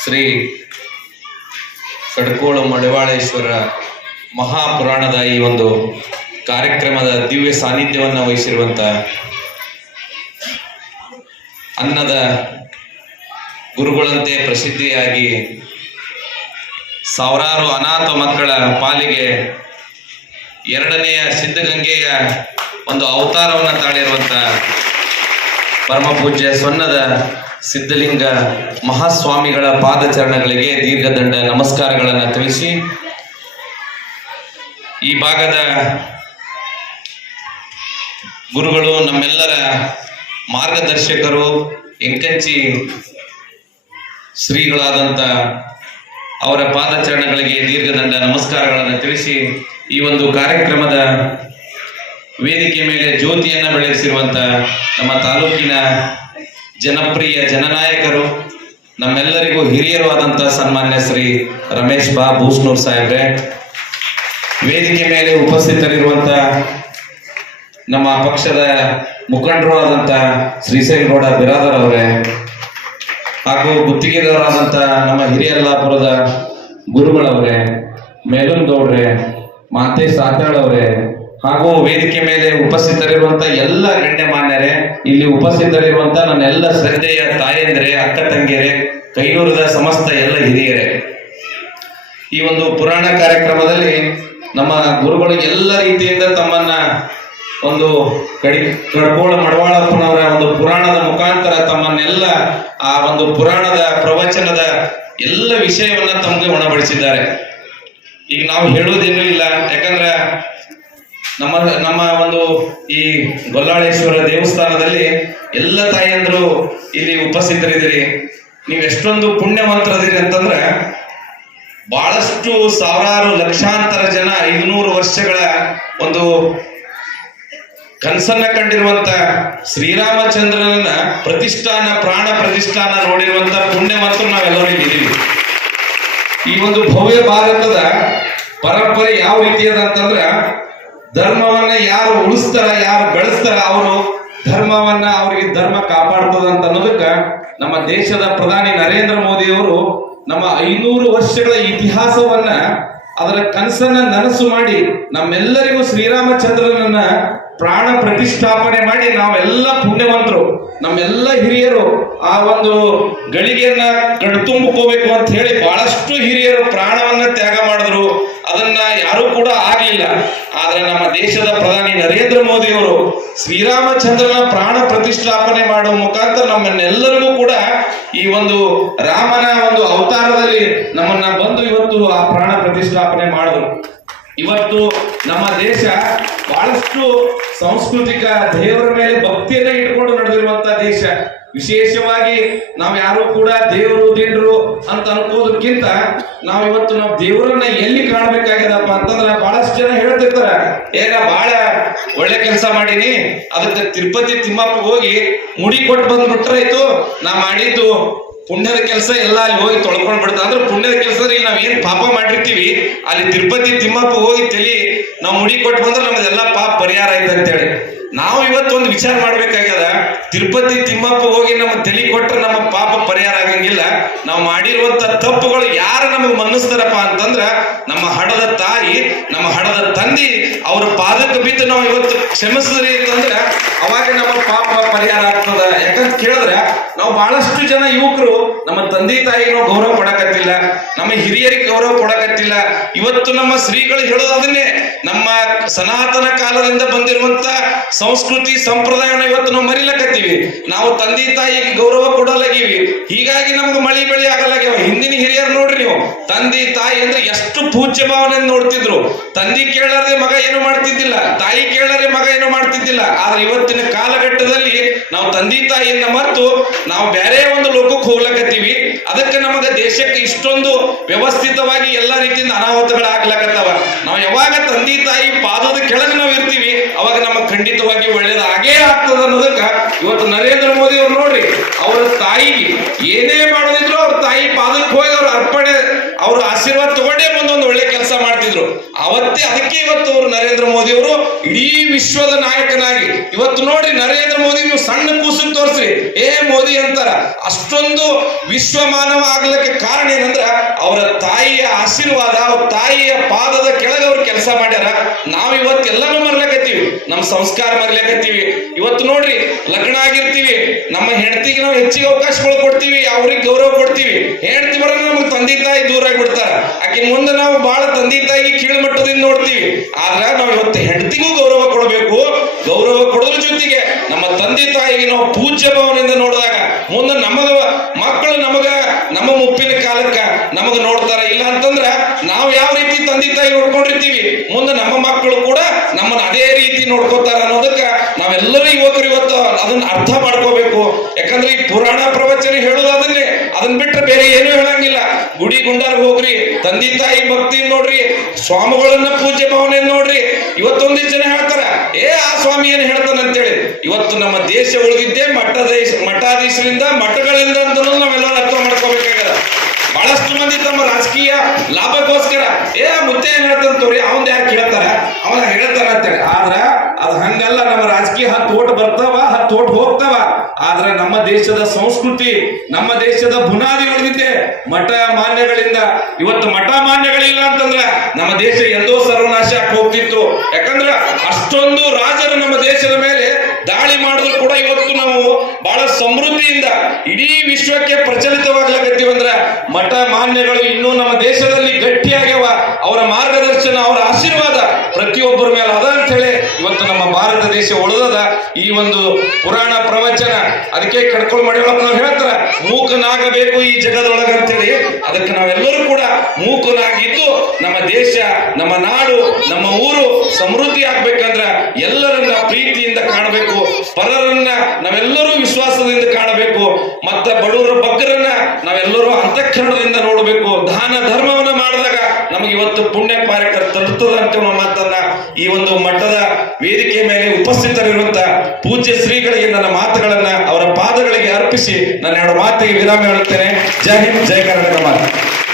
ಶ್ರೀ ಕಡ್ಕೋಳು ಮಡಿವಾಳೇಶ್ವರ ಮಹಾಪುರಾಣದ ಈ ಒಂದು ಕಾರ್ಯಕ್ರಮದ ದಿವ್ಯ ಸಾನ್ನಿಧ್ಯವನ್ನು ವಹಿಸಿರುವಂತ ಅನ್ನದ ಗುರುಗಳಂತೆ ಪ್ರಸಿದ್ಧಿಯಾಗಿ ಸಾವಿರಾರು ಅನಾಥ ಮಕ್ಕಳ ಪಾಲಿಗೆ ಎರಡನೆಯ ಸಿದ್ಧಗಂಗೆಯ ಒಂದು ಅವತಾರವನ್ನು ತಾಳಿರುವಂತ ಪರಮ ಪೂಜ್ಯ ಸಿದ್ಧಲಿಂಗ ಮಹಾಸ್ವಾಮಿಗಳ ಪಾದಚರಣಗಳಿಗೆ ದೀರ್ಘದಂಡ ನಮಸ್ಕಾರಗಳನ್ನು ತಿಳಿಸಿ. ಈ ಭಾಗದ ಗುರುಗಳು ನಮ್ಮೆಲ್ಲರ ಮಾರ್ಗದರ್ಶಕರು ಎಂಕಂಚಿ ಶ್ರೀಗಳಾದಂಥ ಅವರ ಪಾದಚರಣಗಳಿಗೆ ದೀರ್ಘದಂಡ ನಮಸ್ಕಾರಗಳನ್ನು ತಿಳಿಸಿ. ಈ ಒಂದು ಕಾರ್ಯಕ್ರಮದ ವೇದಿಕೆ ಮೇಲೆ ಜ್ಯೋತಿಯನ್ನು ಬೆಳೆಸಿರುವಂತ ನಮ್ಮ ತಾಲೂಕಿನ ಜನಪ್ರಿಯ ಜನನಾಯಕರು, ನಮ್ಮೆಲ್ಲರಿಗೂ ಹಿರಿಯರು ಆದಂತಹ ಸನ್ಮಾನ್ಯ ಶ್ರೀ ರಮೇಶ್ ಬಾ ಬೂಸ್ನೂರ್ ಸಾಹೇಬ್ರೆ, ವೇದಿಕೆ ಮೇಲೆ ಉಪಸ್ಥಿತರಿರುವಂತ ನಮ್ಮ ಪಕ್ಷದ ಮುಖಂಡರು ಆದಂತ ಶ್ರೀಸೈಗೌಡ ಬಿರಾದರ್ ಅವರೇ, ಹಾಗೂ ಗುತ್ತಿಗೆದಾರರಾದಂತ ನಮ್ಮ ಹಿರಿಯಲ್ಲಾಪುರದ ಗುರುಗಳವರೇ ಮೇಲೂನ್ ಗೌಡ್ರೆ ಮಾತೆ ಅವರೇ, ಹಾಗೂ ವೇದಿಕೆ ಮೇಲೆ ಉಪಸ್ಥಿತರಿರುವಂತ ಎಲ್ಲ ಗಣ್ಯಮಾನ್ಯರೇ ಇಲ್ಲಿ ಉಪಸ್ಥಿತರಿರುವಂತ ನನ್ನೆಲ್ಲ ಶ್ರದ್ಧೆಯ ತಾಯಂದ್ರೆ, ಅಕ್ಕ ತಂಗಿಯರೇ ಕೈನೂರದ ಸಮಸ್ತ ಎಲ್ಲ ಹಿರಿಯರೇ. ಈ ಒಂದು ಪುರಾಣ ಕಾರ್ಯಕ್ರಮದಲ್ಲಿ ನಮ್ಮ ಗುರುಗಳು ಎಲ್ಲ ರೀತಿಯಿಂದ ತಮ್ಮನ್ನ ಒಂದು ಕಡಿ, ಕಡ್ಕೋಳ ಮಡವಾಳಪ್ಪನವರ ಒಂದು ಪುರಾಣದ ಮುಖಾಂತರ ತಮ್ಮನ್ನೆಲ್ಲ ಆ ಒಂದು ಪುರಾಣದ ಪ್ರವಚನದ ಎಲ್ಲ ವಿಷಯವನ್ನ ತಮಗೆ ಉಣಬಡಿಸಿದ್ದಾರೆ. ಈಗ ನಾವು ಹೇಳೋದೇನೂ ಇಲ್ಲ, ಯಾಕಂದ್ರೆ ನಮ್ಮ ನಮ್ಮ ಒಂದು ಈ ಗೊಲ್ಲಾಳೇಶ್ವರ ದೇವಸ್ಥಾನದಲ್ಲಿ ಎಲ್ಲ ತಾಯಂದ್ರು ಇಲ್ಲಿ ಉಪಸ್ಥಿತರಿದ್ದೀರಿ. ನೀವು ಎಷ್ಟೊಂದು ಪುಣ್ಯವಂತರದಿರಿ ಅಂತಂದ್ರೆ ಬಹಳಷ್ಟು ಸಾವಿರಾರು ಲಕ್ಷಾಂತರ ಜನ ಐದುನೂರು ವರ್ಷಗಳ ಒಂದು ಕನಸನ್ನ ಕಂಡಿರುವಂತ ಶ್ರೀರಾಮಚಂದ್ರನ ಪ್ರತಿಷ್ಠಾನ, ಪ್ರಾಣ ಪ್ರತಿಷ್ಠಾನ ನೋಡಿರುವಂತ ಪುಣ್ಯವಂತರು ನಾವೆಲ್ಲರೂ ಇದ್ದೀವಿ. ಈ ಒಂದು ಭವ್ಯ ಭಾರತದ ಪರಂಪರೆ ಯಾವ ರೀತಿಯದ ಅಂತಂದ್ರ ಧರ್ಮವನ್ನ ಯಾರು ಉಳಿಸ್ತಾರ, ಯಾರು ಬೆಳೆಸ್ತಾರ ಅವರು ಧರ್ಮವನ್ನ ಅವರಿಗೆ ಧರ್ಮ ಕಾಪಾಡ್ತದ ಅಂತ ಅನ್ನೋದಕ್ಕ ನಮ್ಮ ದೇಶದ ಪ್ರಧಾನಿ ನರೇಂದ್ರ ಮೋದಿ ಅವರು ನಮ್ಮ ಐನೂರು ವರ್ಷಗಳ ಇತಿಹಾಸವನ್ನ ಅದರ ಕನಸನ್ನ ನನಸು ಮಾಡಿ ನಮ್ಮೆಲ್ಲರಿಗೂ ಶ್ರೀರಾಮಚಂದ್ರನನ್ನ ಪ್ರಾಣ ಪ್ರತಿಷ್ಠಾಪನೆ ಮಾಡಿ ನಾವೆಲ್ಲ ಪುಣ್ಯವಂತರು, ನಮ್ಮೆಲ್ಲ ಹಿರಿಯರು ಆ ಒಂದು ಗಳಿಗೆಯನ್ನ ಕಣ್ತುಂಬಿಕೋಬೇಕು ಅಂತ ಹೇಳಿ ಬಹಳಷ್ಟು ಹಿರಿಯರು ಪ್ರಾಣವನ್ನ ತ್ಯಾಗ ಮಾಡಿದ್ರು. ಅದನ್ನ ಯಾರು ಕೂಡ ಆಗಲಿಲ್ಲ. ಆದ್ರೆ ನಮ್ಮ ದೇಶದ ಪ್ರಧಾನಿ ನರೇಂದ್ರ ಮೋದಿ ಅವರು ಶ್ರೀರಾಮಚಂದ್ರನ ಪ್ರಾಣ ಪ್ರತಿಷ್ಠಾಪನೆ ಮಾಡುವ ಮುಖಾಂತರ ನಮ್ಮನ್ನೆಲ್ಲರಿಗೂ ಕೂಡ ಈ ಒಂದು ರಾಮನ ಒಂದು ಅವತಾರದಲ್ಲಿ ನಮ್ಮನ್ನ ಬಂದು ಇವತ್ತು ಆ ಪ್ರಾಣ ಪ್ರತಿಷ್ಠಾಪನೆ ಮಾಡಿದ್ರು. ಇವತ್ತು ನಮ್ಮ ದೇಶ ಬಹಳಷ್ಟು ಸಾಂಸ್ಕೃತಿಕ ದೇವರ ಮೇಲೆ ಭಕ್ತಿಯನ್ನ ಇಟ್ಕೊಂಡು ನಡೆದಿರುವಂತ ದೇಶ. ವಿಶೇಷವಾಗಿ ನಾವು ಯಾರು ಕೂಡ ದೇವರು ದಿಂಡ್ರು ಅಂತ ಅನ್ಕೋದಕ್ಕಿಂತ ನಾವು ಇವತ್ತು ನಾವು ದೇವರನ್ನ ಎಲ್ಲಿ ಕಾಣ್ಬೇಕಾಗ್ಯದಪ್ಪ ಅಂತಂದ್ರೆ ಬಹಳಷ್ಟು ಜನ ಹೇಳ್ತಿರ್ತಾರ. ಏನ ಬಹಳ ಒಳ್ಳೆ ಕೆಲಸ ಮಾಡೀನಿ. ಅದಕ್ಕೆ ತಿರುಪತಿ ತಿಮ್ಮಪ್ಪ ಹೋಗಿ ಮುಡಿ ಕೊಟ್ಟು ಬಂದ್ಬಿಟ್ರಾಯ್ತು ನಾ ಮಾಡಿದ್ದು ಪುಣ್ಯದ ಕೆಲಸ ಎಲ್ಲ ಅಲ್ಲಿ ಹೋಗಿ ತೊಳ್ಕೊಂಡ್ ಬಿಡ್ತದೆ ಅಂದ್ರೆ ಪುಣ್ಯದ ಕೆಲಸದಲ್ಲಿ ನಾವ್ ಏನ್ ಪಾಪ ಮಾಡಿರ್ತೀವಿ, ಅಲ್ಲಿ ತಿರುಪತಿ ತಿಮ್ಮಪ್ಪ ಹೋಗಿ ತಲಿ ನಾವು ಮುಡಿ ಕೊಟ್ಟು ಬಂದ್ರೆ ನಮ್ದೆಲ್ಲ ಪಾಪ ಪರಿಹಾರ ಆಯ್ತು ಅಂತೇಳಿ. ನಾವು ಇವತ್ತು ಒಂದು ವಿಚಾರ ಮಾಡ್ಬೇಕಾಗ್ಯದ, ತಿರುಪತಿ ತಿಮ್ಮಪ್ಪ ಹೋಗಿ ನಮ್ಮ ತಲಿ ಕೊಟ್ರೆ ನಮ್ಮ ಪಾಪ ಪರಿಹಾರ ಆಗಂಗಿಲ್ಲ. ನಾವು ಮಾಡಿರುವಂತ ತಪ್ಪುಗಳು ಯಾರು ನಮಗೆ ಮನ್ನಿಸ್ತಾರಪ್ಪ ಅಂತಂದ್ರ ನಮ್ಮ ಹಡದ ತಾಯಿ, ನಮ್ಮ ಹಡದ ತಂದಿ, ಅವ್ರ ಪಾದಕ್ಕೆ ಬಿದ್ದು ನಾವು ಇವತ್ತು ಕ್ಷಮಿಸಿದ್ರಿ ಅಂತಂದ್ರ ಅವಾಗ ನಮ್ಮ ಪಾಪ ಪರಿಹಾರ ಆಗ್ತದ. ಕೇಳಿದ್ರೆ ನಾವು ಬಹಳಷ್ಟು ಜನ ಯುವಕರು ನಮ್ಮ ತಂದೆ ತಾಯಿಗೆ ಗೌರವ ಕೊಡಕತ್ತಿಲ್ಲ ನಮ್ಮ ಹಿರಿಯರಿಗೆ ಗೌರವ ಕೊಡಕತ್ತಿಲ್ಲ ಇವತ್ತು ನಮ್ಮ ಶ್ರೀಗಳು ಹೇಳೋದು ಅದನ್ನೇ, ನಮ್ಮ ಸನಾತನ ಕಾಲದಿಂದ ಬಂದಿರುವಂತ ಸಂಸ್ಕೃತಿ ಸಂಪ್ರದಾಯನ ಇವತ್ತು ನಾವು ಮರಿಲಕತ್ತೀವಿ. ನಾವು ತಂದೆ ತಾಯಿಗೆ ಗೌರವ ಕೊಡಲಾಗಿವಿ ಹೀಗಾಗಿ ನಮ್ಗೆ ಮಳಿ ಬೆಳಿ ಆಗಲಾಗ್ಯಾವ. ಹಿಂದಿನ ಹಿರಿಯರು ನೋಡ್ರಿ ನೀವು, ತಂದೆ ತಾಯಿ ಅಂದ್ರೆ ಎಷ್ಟು ಪೂಜ್ಯ ಭಾವನೆ ನೋಡ್ತಿದ್ರು. ತಂದೆ ಕೇಳದೆ ಮಗ ಏನು ಮಾಡ್ತಿದ್ದಿಲ್ಲ, ತಾಯಿ ಕೇಳಾರೆ ಮಗ ಏನು ಮಾಡ್ತಿದ್ದಿಲ್ಲ. ಆದ್ರೆ ಇವತ್ತಿನ ಕಾಲಘಟ್ಟದಲ್ಲಿ ನಾವು ತಂದೆ ತಾಯಿಯನ್ನ ಮರೆತು ನಾವು ಬೇರೆ ಒಂದು ಲೋಕಕ್ಕೆ ಹೋಗ್ಲಕತ್ತೀವಿ. ಅದಕ್ಕೆ ನಮಗೆ ದೇಶಕ್ಕೆ ಇಷ್ಟೊಂದು ವ್ಯವಸ್ಥಿತವಾಗಿ ಎಲ್ಲ ರೀತಿಯಿಂದ ಅನಾಹುತಗಳು ಆಗ್ಲಕತ್ತವ ನಾವು ಯಾವಾಗ ತಂದೆ ತಾಯಿ ಪಾದದ ಕೆಳಗೆ ನಾವು ಇರ್ತೀವಿ, ಅವಾಗ ನಮ್ಮ ಖಂಡಿತವಾಗಿ ಒಳ್ಳೇದು ಆಗೇ ಆಗ್ತದ ಅನ್ನೋದಕ್ಕ ಇವತ್ತು ನರೇಂದ್ರ ಮೋದಿ ಅವ್ರು ನೋಡ್ರಿ, ಅವರ ತಾಯಿಗೆ ಏನೇ ಮಾಡೋದಿದ್ರು ಅವ್ರ ತಾಯಿ ಪಾದಕ್ಕೆ ಹೋಗಿ ಅವ್ರ ಅರ್ಪಣೆ, ಅವ್ರ ಆಶೀರ್ವಾದ ತಗೊಂಡೇ ಒಂದು ಒಳ್ಳೆ ಕೆಲಸ ಅವತ್ತೇ ಅದಕ್ಕೆ ಇವತ್ತು ಅವರು ನರೇಂದ್ರ ಮೋದಿ ಅವರು ಇಡೀ ವಿಶ್ವದ ನಾಯಕನಾಗಿ. ಇವತ್ತು ನೋಡ್ರಿ ನರೇಂದ್ರ ಮೋದಿ ನೀವು ಸಣ್ಣ ಕೂಸು ತೋರಿಸ್ರಿ. ಏ ಮೋದಿ ಅಂತಾರ. ಅಷ್ಟೊಂದು ವಿಶ್ವ ಮಾನವ ಆಗ್ಲಿಕ್ಕೆ ಕಾರಣ ಏನಂದ್ರ, ಅವರ ತಾಯಿಯ ಆಶೀರ್ವಾದ, ಅವ್ರ ತಾಯಿಯ ಪಾದದ ಮಾಡ್ಯಾರ ನಾವ್ ಇವತ್ ಎಲ್ಲಾನು ಮರ್ಲಕತ್ತೀವಿ. ನಮ್ಮ ಸಂಸ್ಕಾರ ಮರ್ಲಕತ್ತೀವಿ. ಇವತ್ತು ನೋಡ್ರಿ, ಲಗ್ನ ಆಗಿರ್ತೀವಿ. ನಮ್ಮ ಹೆಂಡತಿಗೆ ನಾವು ಹೆಚ್ಚಿಗೆ ಅವಕಾಶಗಳು ಕೊಡ್ತೀವಿ, ಅವ್ರಿಗೆ ಗೌರವ ಕೊಡ್ತೀವಿ. ಹೆಂಡತಿ ಬರೋದು ನಮ್ಗೆ ತಂದೆ ತಾಯಿ ದೂರ ಆಗ್ಬಿಡ್ತಾರ. ಆಕಿ ಮುಂದೆ ನಾವು ಬಹಳ ತಂದೆ ತಾಯಿಗೆ ಕೀಳು ಮಟ್ಟದಿಂದ ನೋಡ್ತೀವಿ. ಆದ್ರ ನಾವು ಇವತ್ತು ಹೆಂಡತಿಗೂ ಗೌರವ ಕೊಡಬೇಕು. ಗೌರವ ಕೊಡೋದ್ರ ಜೊತೆಗೆ ನಮ್ಮ ತಂದೆ ತಾಯಿಗೆ ನಾವು ಪೂಜ್ಯ ಭಾವನೆಯಿಂದ ನೋಡಿದಾಗ, ಮುಂದೆ ನಮಗ ಮಕ್ಕಳು ನಮಗ, ನಮ್ಮ ಮುಪ್ಪಿನ ನಮಗ ನೋಡ್ತಾರೆ. ಇಲ್ಲ ಅಂತಂದ್ರ ನಾವು ಯಾವ ರೀತಿ ತಂದೆ ತಾಯಿ ನೋಡ್ಕೊಂಡಿರ್ತೀವಿ, ಮುಂದೆ ನಮ್ಮ ಮಕ್ಕಳು ಕೂಡ ನಮ್ಮನ್ನ ಅದೇ ರೀತಿ ನೋಡ್ಕೋತಾರ ಅನ್ನೋದಕ್ಕ ನಾವೆಲ್ಲರೂ ಯುವಕರು ಇವತ್ತು ಅದನ್ನ ಅರ್ಥ ಮಾಡ್ಕೋಬೇಕು. ಯಾಕಂದ್ರೆ ಈ ಪುರಾಣ ಪ್ರವಚನ ಹೇಳೋದು ಅದನ್ನೇ ಅದನ್ನ ಬಿಟ್ಟರೆ ಬೇರೆ ಏನು ಹೇಳಂಗಿಲ್ಲ. ಗುಡಿ ಗುಂಡಾರ್ ಹೋಗ್ರಿ, ತಂದೆ ತಾಯಿ ಭಕ್ತಿ ನೋಡ್ರಿ, ಸ್ವಾಮಿಗಳನ್ನ ಪೂಜೆ ಭಾವನೆ ನೋಡ್ರಿ. ಇವತ್ತೊಂದಿಷ್ಟು ಜನ ಹೇಳ್ತಾರ, ಏ, ಆ ಸ್ವಾಮಿ ಏನ್ ಹೇಳ್ತಾನ ಅಂತೇಳಿ. ಇವತ್ತು ನಮ್ಮ ದೇಶ ಉಳಿದಿದ್ದೆ ಮಠದೇಶ ಮಠಾಧೀಶರಿಂದ, ಮಠಗಳಿಂದ ಅಂತ ನಾವೆಲ್ಲರೂ ಅರ್ಥ ಬಹಳಷ್ಟು ಮಂದಿ ತಮ್ಮ ರಾಜಕೀಯ ಲಾಭಕ್ಕೋಸ್ಕರ. ಏ ಮುತ್ತೆ ಏನ್ ಹೇಳ್ತಂತವ್ರಿ ಅವನ್ ಯಾರು ಕೇಳ್ತಾರ? ಅವನ ಹೇಳ್ತಾರ ಅಂತೇಳಿ ಆದ್ರ ಅದ್ ಹಂಗಲ್ಲ, ನಮ್ಮ ರಾಜಕೀಯ ಹತ್ತು ಓಟ್ ಬರ್ತಾವ, ಹತ್ತು ಓಟ್ ಹೋಗ್ತಾವ. ಆದ್ರೆ ನಮ್ಮ ದೇಶದ ಸಂಸ್ಕೃತಿ, ನಮ್ಮ ದೇಶದ ಬುನಾದಿ ಉಳಿದಿದೆ ಮಠ ಮಾನ್ಯಗಳಿಂದ, ಇವತ್ತು ಮಠ ಮಾನ್ಯಗಳಿಲ್ಲ ಅಂತಂದ್ರ ನಮ್ಮ ದೇಶ ಎಲ್ಲೋ ಸರ್ವನಾಶ ಹೋಗ್ತಿತ್ತು ಯಾಕಂದ್ರ ಅಷ್ಟೊಂದು ರಾಜರು ನಮ್ಮ ದೇಶದ ಮೇಲೆ ದಾಳಿ ಮಾಡಿದ್ರು ಕೂಡ ಇವತ್ತು ನಾವು ಬಹಳ ಸಮೃದ್ಧಿಯಿಂದ ಇಡೀ ವಿಶ್ವಕ್ಕೆ ಪ್ರಚಲಿತವಾಗ್ಲಕತ್ತೀವಂದ್ರ ಮಠ ಮಾನ್ಯಗಳು ಇನ್ನೂ ನಮ್ಮ ದೇಶದಲ್ಲಿ ಗಟ್ಟಿಯಾಗ್ಯವ. ಅವರ ಮಾರ್ಗದರ್ಶನ, ಅವರ ಆಶೀರ್ವಾದ ಪ್ರತಿಯೊಬ್ಬರ ಮೇಲೆ ಅದ. ಇವತ್ತು ನಮ್ಮ ಭಾರತ ದೇಶ ಉಳಿದದ ಈ ಒಂದು ಪುರಾಣ ಪ್ರವಚನ, ಅದಕ್ಕೆ ಕಡ್ಕೊಂಡು ಮಾಡಿ ನಾವು ಹೇಳ್ತಾರ, ಮೂಕನಾಗಬೇಕು ಈ ಜಗದೊಳಗ ಅಂತೇಳಿ. ಅದಕ್ಕೆ ನಾವೆಲ್ಲರೂ ಕೂಡ ಮೂಕನಾಗಿದ್ದು ನಮ್ಮ ದೇಶ, ನಮ್ಮ ನಾಡು, ನಮ್ಮ ಊರು ಸಮೃದ್ಧಿ ಆಗ್ಬೇಕಂದ್ರ ಎಲ್ಲರನ್ನ ಪ್ರೀತಿಯಿಂದ ಕಾಣಬೇಕು. ಪರರನ್ನ ನಾವೆಲ್ಲರೂ ವಿಶ್ವಾಸದಿಂದ ಕಾಣಬೇಕು. ಮತ್ತ ಬಡವರ ಬಗ್ಗರನ್ನ ನಾವೆಲ್ಲರೂ ಅಂತಃಕರಣದಿಂದ ನೋಡಬೇಕು. ದಾನ ಧರ್ಮವನ್ನ ಮಾಡಿದಾಗ ನಮಗೆ ಇವತ್ತು ಪುಣ್ಯ ತಲುಪ್ತದ ಅಂತ ಮಾತನ್ನ ಈ ಒಂದು ಮಠದ ವೇದಿಕೆ ಮೇಲೆ ಉಪಸ್ಥಿತರಿರುವಂತ ಪೂಜ್ಯ ಶ್ರೀಗಳಿಗೆ ನನ್ನ ಮಾತುಗಳನ್ನ ಅವರ ಪಾದಗಳಿಗೆ ಅರ್ಪಿಸಿ ನನ್ನ ಎರಡು ಮಾತಿಗೆ ವಿರಾಮ ಹೇಳುತ್ತೇನೆ. ಜೈ ಹಿಂದ್, ಜೈ ಕರ್ನಾಟಕ ಮಾತು.